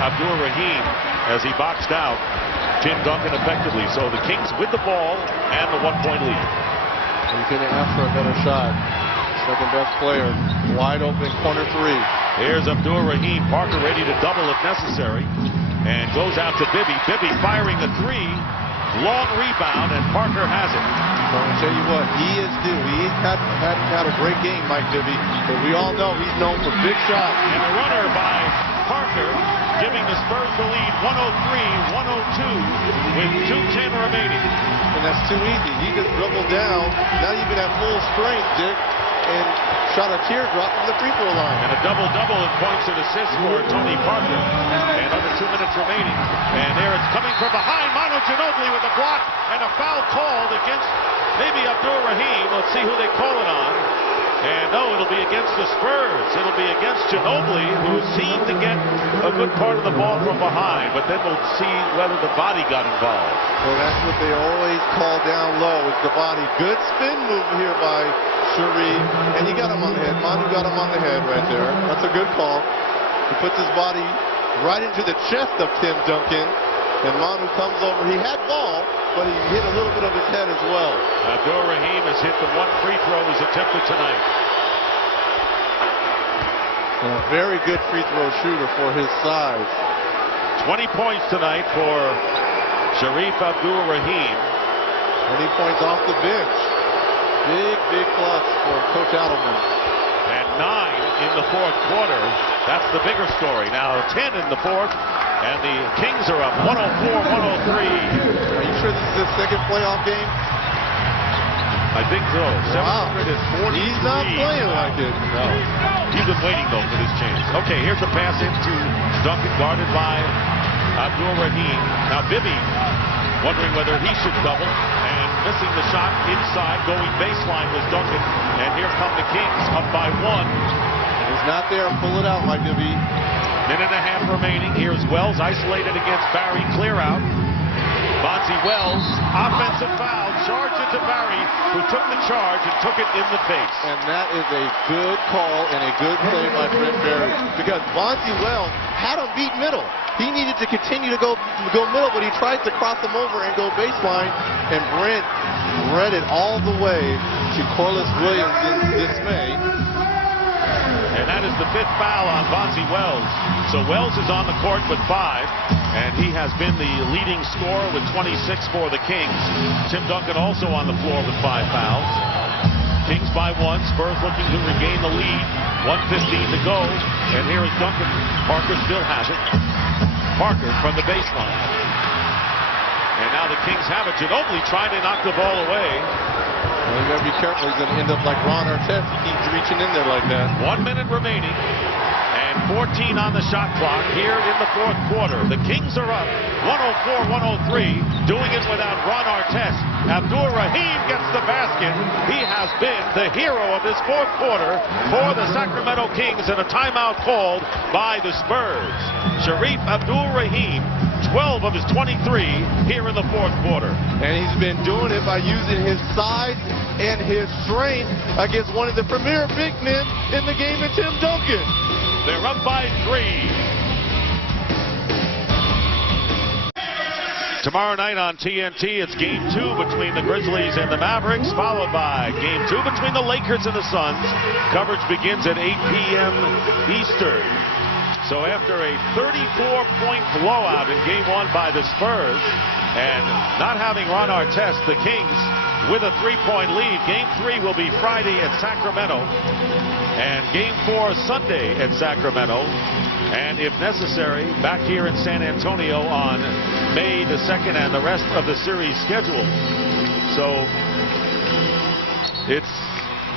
Abdur-Rahim as he boxed out Tim Duncan effectively. So the Kings with the ball and the 1-point lead. You couldn't ask for a better shot. Second best player, wide open corner three. Here's Abdur-Rahim. Parker ready to double if necessary, and goes out to Bibby. Bibby firing the three. Long rebound, and Parker has it. I'll tell you what, he is due. He hadn't had a great game, Mike Bibby, but we all know he's known for big shots. And a runner by Parker, giving the Spurs the lead 103-102 with 2:10 remaining. And that's too easy. He just dribbled down, not even at full strength, Dick, and shot a teardrop from the free throw line. And a double-double in points and assists for Tony Parker. And under 2 minutes remaining. And there it's coming from behind. Manu Ginobili with a block and a foul called against maybe Abdur-Rahim. Let's see who they call it on. And no, it'll be against the Spurs. It'll be against Ginobili, who seemed to get a good part of the ball from behind. But then we'll see whether the body got involved. Well, that's what they always call down low, is the body. Good spin move here by Sharif. And he got him on the head. Manu got him on the head right there. That's a good call. He puts his body right into the chest of Tim Duncan. And Manu comes over. He had ball, but he hit a little bit of his head as well. Abdur-Rahim has hit the one free throw he's attempted tonight. And a very good free throw shooter for his size. 20 points tonight for Sharif Abdur-Rahim. 20 points off the bench. Big plus for Coach Adelman. And 9 in the fourth quarter. That's the bigger story. Now 10 in the fourth. And the Kings are up 104-103. Are you sure this is his second playoff game? I think so. 743. He's not playing like it. No. He's been waiting, though, for this chance. Okay, here's a pass into Duncan, guarded by Abdur-Rahim. Now Bibby wondering whether he should double, and missing the shot inside, going baseline was Duncan. And here come the Kings, up by 1. He's not there. Pull it out, Mike Bibby. Minute and a half remaining. Here's Wells isolated against Barry. Clear out. Bonzi Wells, offensive foul, charged into Barry, who took the charge and took it in the face. And that is a good call and a good play by Brent Barry, because Bonzi Wells had him beat middle. He needed to continue to go middle, but he tried to cross him over and go baseline, and Brent read it all the way to Corliss Williams in dismay. And that is the 5th foul on Bonzi Wells. So Wells is on the court with 5, and he has been the leading scorer with 26 for the Kings. Tim Duncan also on the floor with 5 fouls. Kings by 1. Spurs looking to regain the lead. 1:15 to go. And here is Duncan. Parker still has it. Parker from the baseline. And now the Kings have it. Ginobili trying to knock the ball away. Well, you gotta be careful. He's gonna end up like Ron Artest. He keeps reaching in there like that. 1 minute remaining. And 14 on the shot clock here in the fourth quarter. The Kings are up 104-103, doing it without Ron Artest. Abdur-Rahim gets the basket. He has been the hero of this fourth quarter for the Sacramento Kings, and a timeout called by the Spurs. Sharif Abdur-Rahim, 12 of his 23 here in the fourth quarter. And he's been doing it by using his size and his strength against one of the premier big men in the game, in Tim Duncan. They're up by 3. Tomorrow night on TNT, it's Game 2 between the Grizzlies and the Mavericks, followed by Game 2 between the Lakers and the Suns. Coverage begins at 8 p.m. Eastern. So after a 34-point blowout in Game 1 by the Spurs, and not having Ron Artest, the Kings with a 3-point lead. Game 3 will be Friday at Sacramento, and Game 4 Sunday at Sacramento, and if necessary, back here in San Antonio on May the 2nd, and the rest of the series schedule. So it's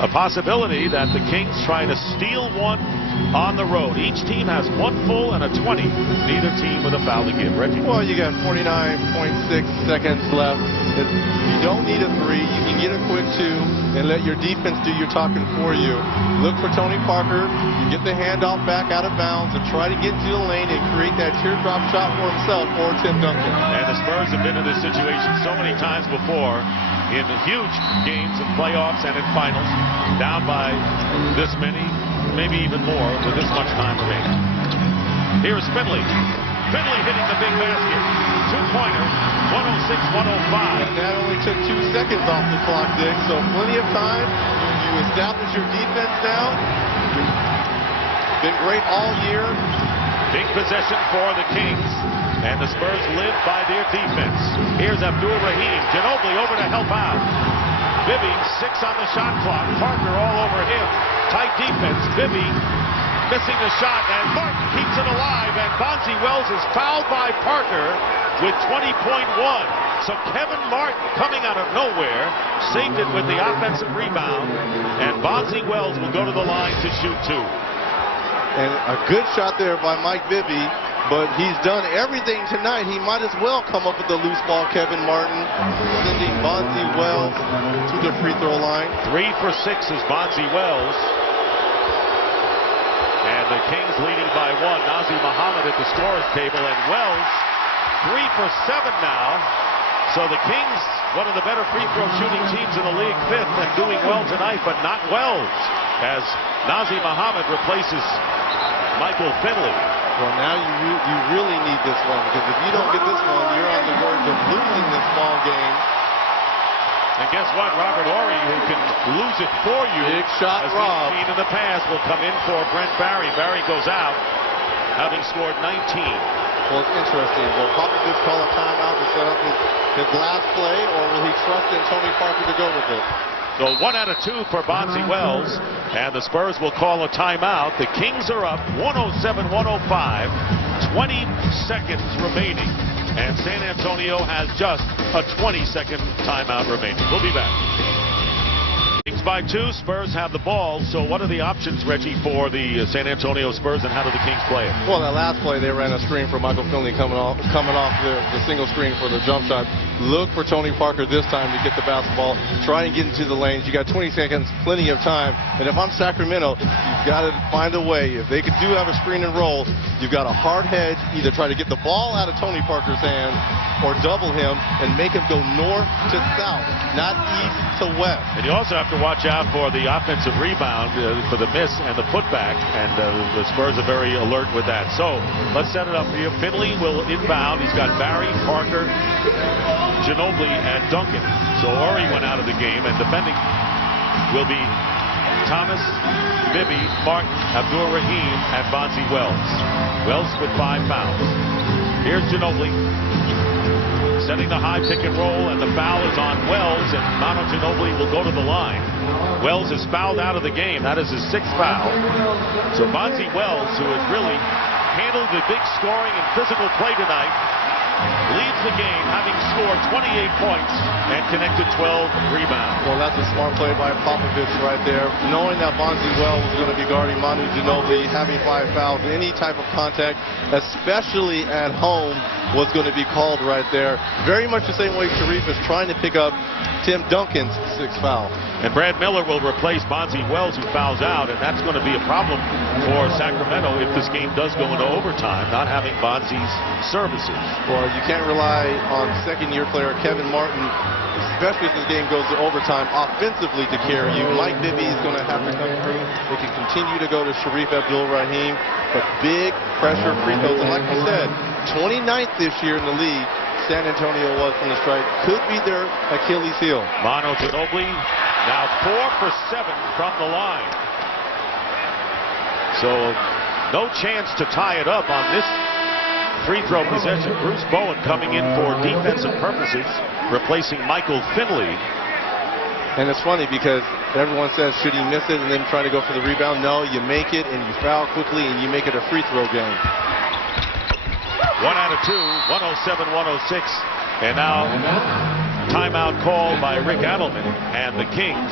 a possibility that the Kings trying to steal one on the road. Each team has 1 full and a 20. Neither team with a foul to give. Reggie? Well, you got 49.6 seconds left. You don't need a 3. You can get a quick 2 and let your defense do your talking for you. Look for Tony Parker. You get the handoff back out of bounds and try to get into the lane and create that teardrop shot for himself or Tim Duncan. And the Spurs have been in this situation so many times before, in huge games in playoffs and in finals, down by this many, maybe even more, with this much time remaining. Here's Finley. Finley hitting the big basket. Two-pointer, 106-105. And that only took 2 seconds off the clock, Dick, so plenty of time. You establish your defense now. You've been great all year. Big possession for the Kings, and the Spurs live by their defense. Here's Abdul-Rahim. Ginobili over to help out. Bibby, 6 on the shot clock. Parker all over him. Tight defense. Bibby missing the shot, and Martin keeps it alive, and Bonzi Wells is fouled by Parker with 20.1. So Kevin Martin, coming out of nowhere, saved it with the offensive rebound, and Bonzi Wells will go to the line to shoot 2. And a good shot there by Mike Bibby, but he's done everything tonight. He might as well come up with the loose ball, Kevin Martin, sending Bonzi Wells to the free throw line. 3 for 6 is Bonzi Wells. And the Kings leading by 1. Nazir Muhammad at the scorer's table, and Wells 3 for 7 now. So the Kings, one of the better free throw shooting teams in the league, 5th, and doing well tonight, but not Wells, as Nazir Muhammad replaces Michael Finley. Well, now you really need this one, because if you don't get this one, you're on the verge of losing this ball game. And guess what? Robert Horry, who can lose it for you, big shot, as Rob, we've seen in the past, will come in for Brent Barry. Barry goes out, having scored 19. Well, it's interesting. Will Popovich call a timeout to set up his last play, or will he trust in Tony Parker to go with it? So 1 out of 2 for Bonzi Wells, and the Spurs will call a timeout. The Kings are up 107-105, 20 seconds remaining, and San Antonio has just a 20-second timeout remaining. We'll be back. Kings by 2, Spurs have the ball. So what are the options, Reggie, for the San Antonio Spurs, and how do the Kings play it? Well, that last play, they ran a screen for Michael Finley coming off the single screen for the jump shot. Look for Tony Parker this time to get the basketball, try and get into the lanes. You got 20 seconds, plenty of time. And if I'm Sacramento, you've got to find a way. If they do have a screen and roll, you've got a hard hedge, either try to get the ball out of Tony Parker's hands or double him and make him go north to south, not east to west. And you also have to watch out for the offensive rebound, for the miss and the putback, and the Spurs are very alert with that. So let's set it up for you. Finley will inbound. He's got Barry, Parker, Ginobili, and Duncan. So Horry went out of the game, and defending will be Thomas, Bibby, Martin, Abdul-Rahim, and Bonzi Wells. Wells with 5 fouls. Here's Ginobili setting the high pick and roll, and the foul is on Wells, and Manu Ginobili will go to the line. Wells is fouled out of the game. That is his 6th foul. So Bonzi Wells, who has really handled the big scoring and physical play tonight, leads the game, having scored 28 points and connected 12 rebounds. Well, that's a smart play by Popovich right there. Knowing that Bonzi Wells was going to be guarding Manu Ginobili, having 5 fouls, any type of contact, especially at home, was going to be called right there. Very much the same way Sharif is trying to pick up Tim Duncan's 6th foul. And Brad Miller will replace Bonzi Wells, who fouls out, and that's going to be a problem for Sacramento if this game does go into overtime, not having Bonzi's services. Well, you can't rely on second-year player Kevin Martin, especially if this game goes to overtime, offensively to carry you. Mike Bibby is going to have to come through. They can continue to go to Sharif Abdul-Rahim, but big pressure free throws. And like you said, 29th this year in the league, San Antonio was from the strike. Could be their Achilles heel. Manu Ginobili now 4 for 7 from the line. So no chance to tie it up on this free throw possession. Bruce Bowen coming in for defensive purposes, replacing Michael Finley. And it's funny because everyone says, should he miss it and then try to go for the rebound? No, you make it and you foul quickly and you make it a free throw game. 1 out of 2, 107-106. And now timeout called by Rick Adelman and the Kings.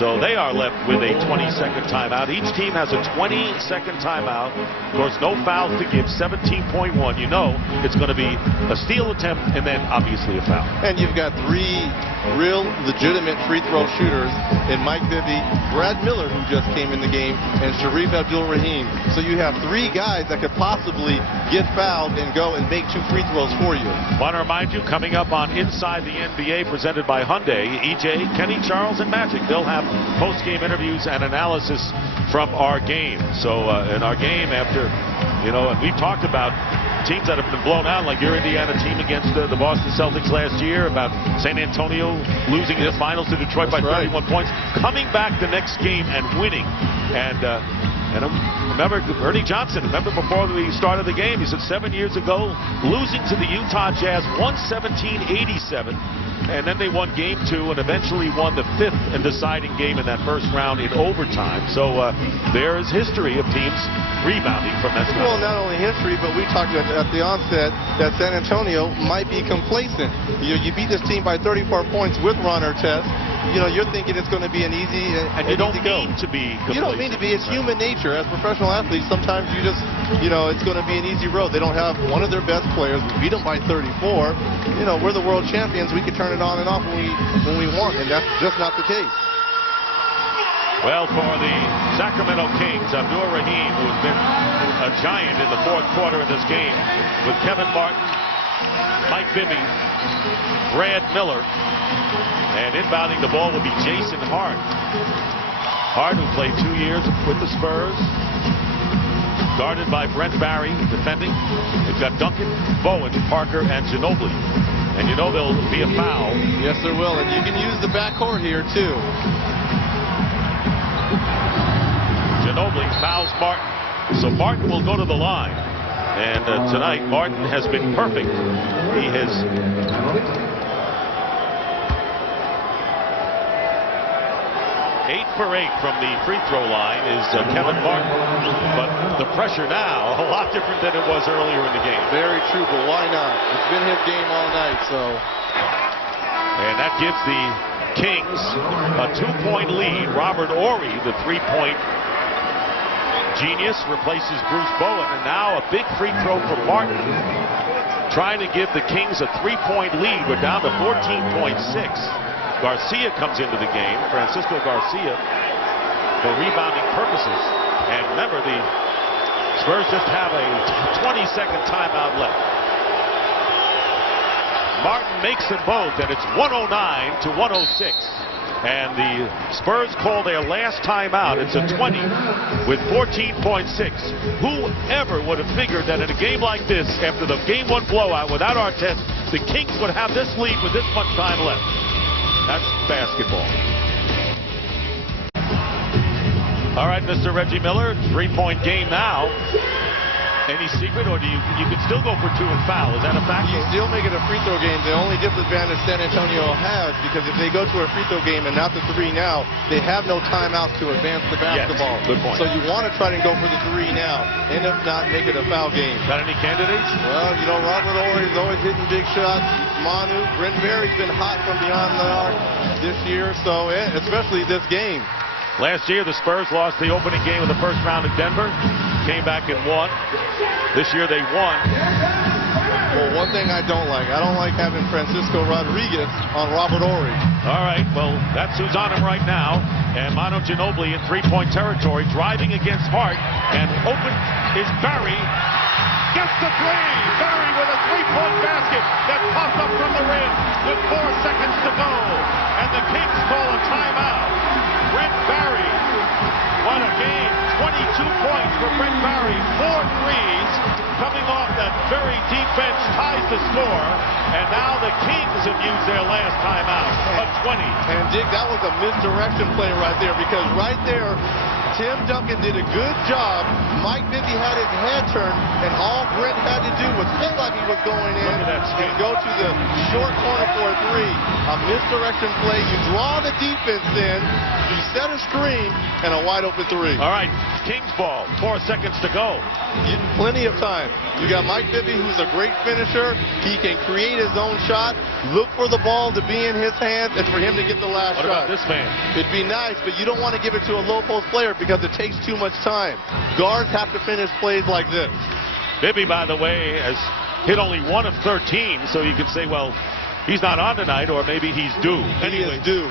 So they are left with a 20-second timeout. Each team has a 20-second timeout. Of course, no fouls to give, 17.1. You know it's going to be a steal attempt and then obviously a foul. And you've got 3 real legitimate free throw shooters in Mike Bibby, Brad Miller, who just came in the game, and Sharif Abdul-Rahim. So you have 3 guys that could possibly get fouled and go and make 2 free throws for you. Want to remind you, coming up on Inside the NBA, presented by Hyundai, EJ, Kenny, Charles, and Magic. They'll have post-game interviews and analysis from our game. So in our game, after You know, and we've talked about teams that have been blown out, like your Indiana team against the Boston Celtics last year, about San Antonio losing the finals to Detroit by 31 points, coming back the next game and winning. And remember Ernie Johnson, remember before we started the game, he said 7 years ago, losing to the Utah Jazz 117-87. And then they won game 2 and eventually won the 5th and deciding game in that first round in overtime. So there is history of teams rebounding from that. Well, not only history, but we talked at the onset that San Antonio might be complacent. You beat this team by 34 points with Ron Artest. You know, you're thinking it's going to be an easy and you don't mean to be complacent. You don't mean to be. It's human nature. As professional athletes, sometimes you just, you know, it's going to be an easy road. They don't have one of their best players. We beat them by 34. You know, we're the world champions. We can turn it on and off when we want, and that's just not the case. Well, for the Sacramento Kings, Abdul Rahim, who has been a giant in the fourth quarter of this game, with Kevin Martin, Mike Bibby, Brad Miller, and inbounding the ball will be Jason Hart. Hart, who played 2 years with the Spurs, guarded by Brent Barry, defending. They've got Duncan, Bowen, Parker, and Ginobili. And you know there'll be a foul. Yes, there will, and you can use the backcourt here, too. Ginobili fouls Martin. So Martin will go to the line. And tonight, Martin has been perfect. He has 8 for 8 from the free throw line is Kevin Martin. But the pressure now, a lot different than it was earlier in the game. Very true, but why not? It's been his game all night, so. And that gives the Kings a 2-point lead. Robert Horry, the 3-point genius, replaces Bruce Bowen. And now a big free throw for Martin, trying to give the Kings a 3-point lead. We're down to 14.6. Garcia comes into the game, Francisco Garcia, for rebounding purposes. And remember, the Spurs just have a 20-second timeout left. Martin makes them both, and it's 109-106. And the Spurs call their last timeout. It's a 20 with 14.6. Whoever would have figured that in a game like this, after the Game 1 blowout without Artest, the Kings would have this lead with this much time left. That's basketball. All right, Mr. Reggie Miller, 3-point game now. Any secret, or do you can still go for 2 and foul? Is that a fact? You still make it a free throw game. The only disadvantage San Antonio has, because if they go to a free throw game and not the 3 now, they have no timeouts to advance the basketball. Yes, good point. So you want to try to go for the 3 now, and if not, make it a foul game. Got any candidates? Well, you know, Robert Horry is always hitting big shots. Manu, Brent Barry's been hot from beyond the arc this year, so especially this game. Last year, the Spurs lost the opening game of the first round in Denver. Came back and won. This year, they won. Well, one thing I don't like having Francisco Rodriguez on Robert Horry. All right, well, that's who's on him right now. And Manu Ginobili in 3-point territory, driving against Hart. And open is Barry. Gets the 3. Barry with a 3-point basket that pops up from the rim with 4 seconds to go. And the Kings call a timeout. Brent Barry, what a game. 22 points for Brent Barry. 4 threes coming off that very deep bench, ties the score. And now the Kings have used their last timeout, a 20. And Dick, that was a misdirection play right there, because right there, Tim Duncan did a good job. Mike Bibby had his head turned, and all Brent had to do was look like he was going in and go to the short corner for a 3. A misdirection play. You draw the defense in, you set a screen, and a wide open 3. All right, Kings ball, 4 seconds to go. Plenty of time. You got Mike Bibby, who's a great finisher. He can create his own shot, look for the ball to be in his hands, and for him to get the last shot. What about this man? It'd be nice, but you don't want to give it to a low post player because it takes too much time. Guards have to finish plays like this. Bibby, by the way, has hit only 1 of 13, so you could say, well, he's not on tonight, or maybe he's due. Anyway. He is due.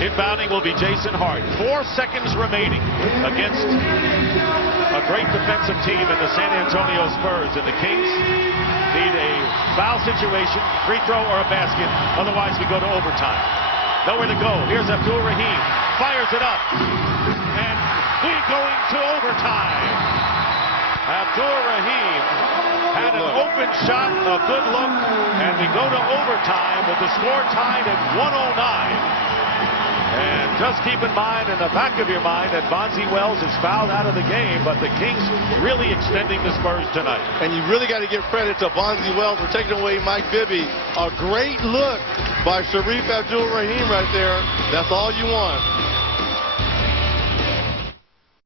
Inbounding will be Jason Hart. 4 seconds remaining against a great defensive team in the San Antonio Spurs. And the Kings need a foul situation, free throw, or a basket. Otherwise, we go to overtime. Nowhere to go. Here's Abdul Rahim. Fires it up. And We going to overtime. Abdul-Rahim had an open shot, a good look, and we go to overtime with the score tied at 109. And just keep in mind, in the back of your mind, that Bonzi Wells is fouled out of the game, but the Kings really extending the Spurs tonight. And you really got to give credit to Bonzi Wells for taking away Mike Bibby. A great look by Sharif Abdul-Rahim right there. That's all you want.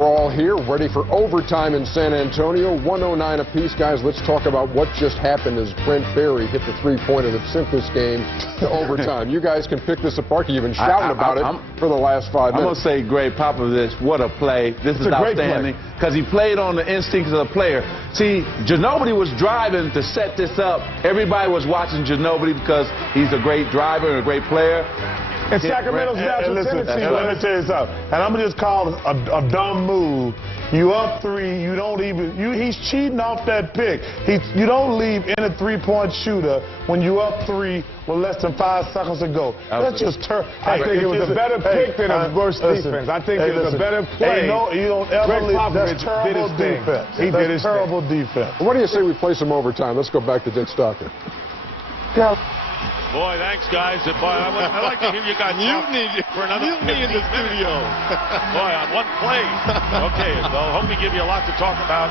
We're all here, ready for overtime in San Antonio. 109 apiece, guys. Let's talk about what just happened as Brent Barry hit the three-pointer that sent this game to overtime. You guys can pick this apart. You've been shouting about it for the last 5 minutes. I'm going to say, Greg Popovich, what a play. This is outstanding because he played on the instincts of the player. See, Ginobili was driving to set this up. Everybody was watching Ginobili because he's a great driver and a great player. And Sacramento's natural tendency. Let me tell you something. And I'm going to just call it a dumb move. You up 3, you don't even, he's cheating off that pick. You don't leave any three-point shooter when you up 3 with less than 5 seconds to go. That's just terrible. I think it was a better pick than a worse defense. I think it was a better play. You don't ever leave. That's terrible defense. He did his terrible defense. What do you say we play some overtime? Let's go back to Dick Stockton. Boy, thanks, guys. And boy, I'd like to hear you guys for another mutiny in the studio. Boy, on one play. Okay, well, hope we give you a lot to talk about.